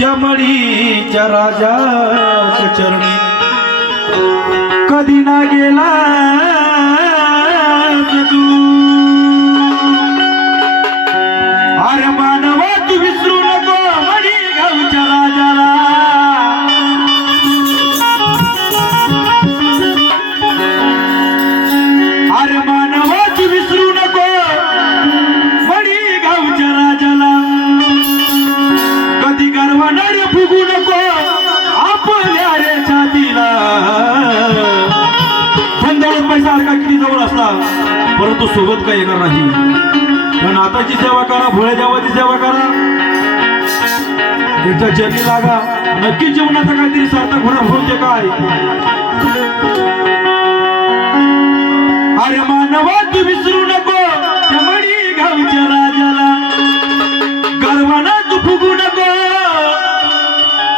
त्या मळीच्या राजा चरणी. कधी ना गेला तू परंतु सोबत काही येणार नाही. पण आताची सेवा करा भोळ्या देवाची सेवा करा. त्यांच्या जर्नी लागा. नक्की जीवनाचा काहीतरी सार्थक होणार होते काय? अरे मानवा तू विसरू नको. त्या गावच्या राजाला. गर्वाना तू फुगू नको.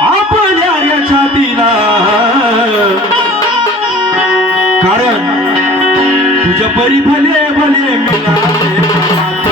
आपल्या छातीला. कारण तुझ्या परी भले भले मिळाले.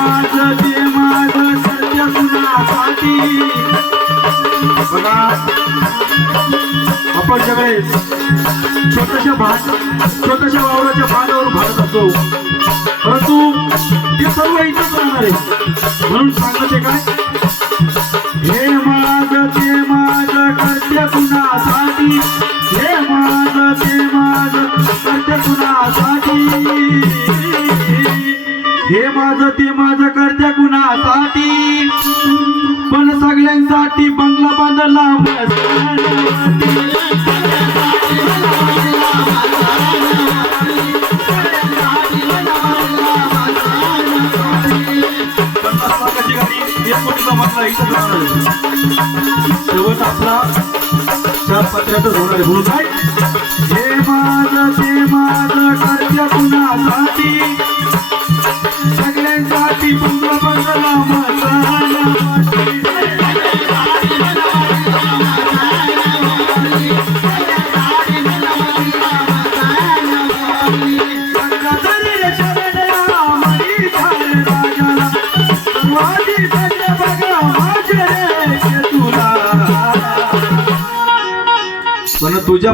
माझं ते माझं सत्य तुझ्यासाठी. बघा वावराच्या भागावर भारत असतो. परंतु ते सर्व एकच राहणार आहे. म्हणून सांगते काय? ते माझ्या करत्या गुणासाठी. पण सगळ्यांसाठी बंगला बांधला शेवट आपला चार पत्र्याचं होणार आहे.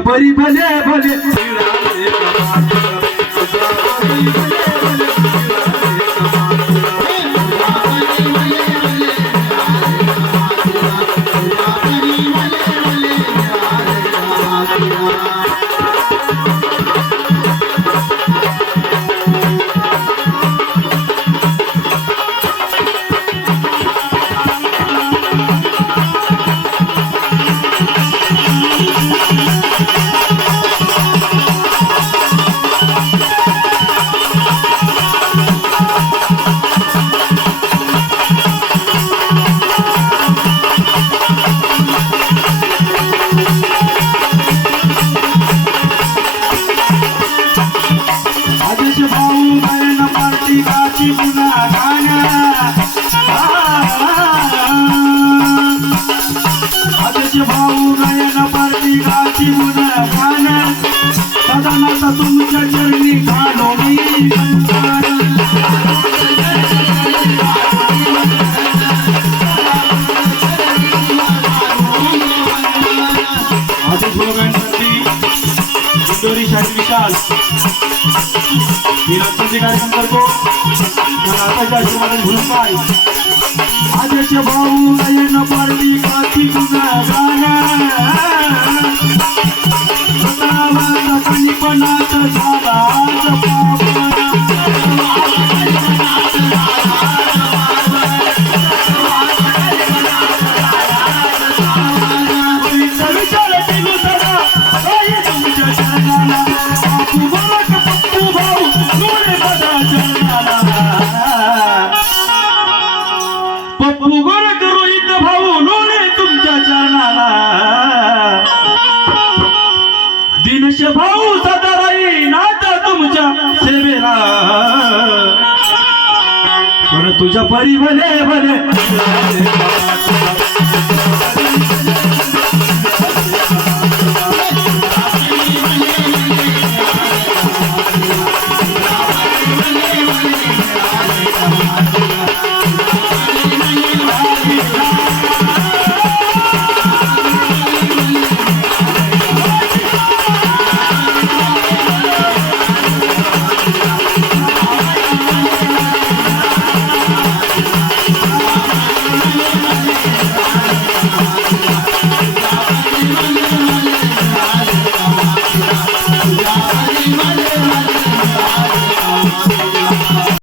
भले भले দাস নিরন্তর कार्यक्रम করব আজ এসে বাবু शिष्य भाऊ सदा नाता तुमच्या सेवेला पण तुझ्या परी भले भले.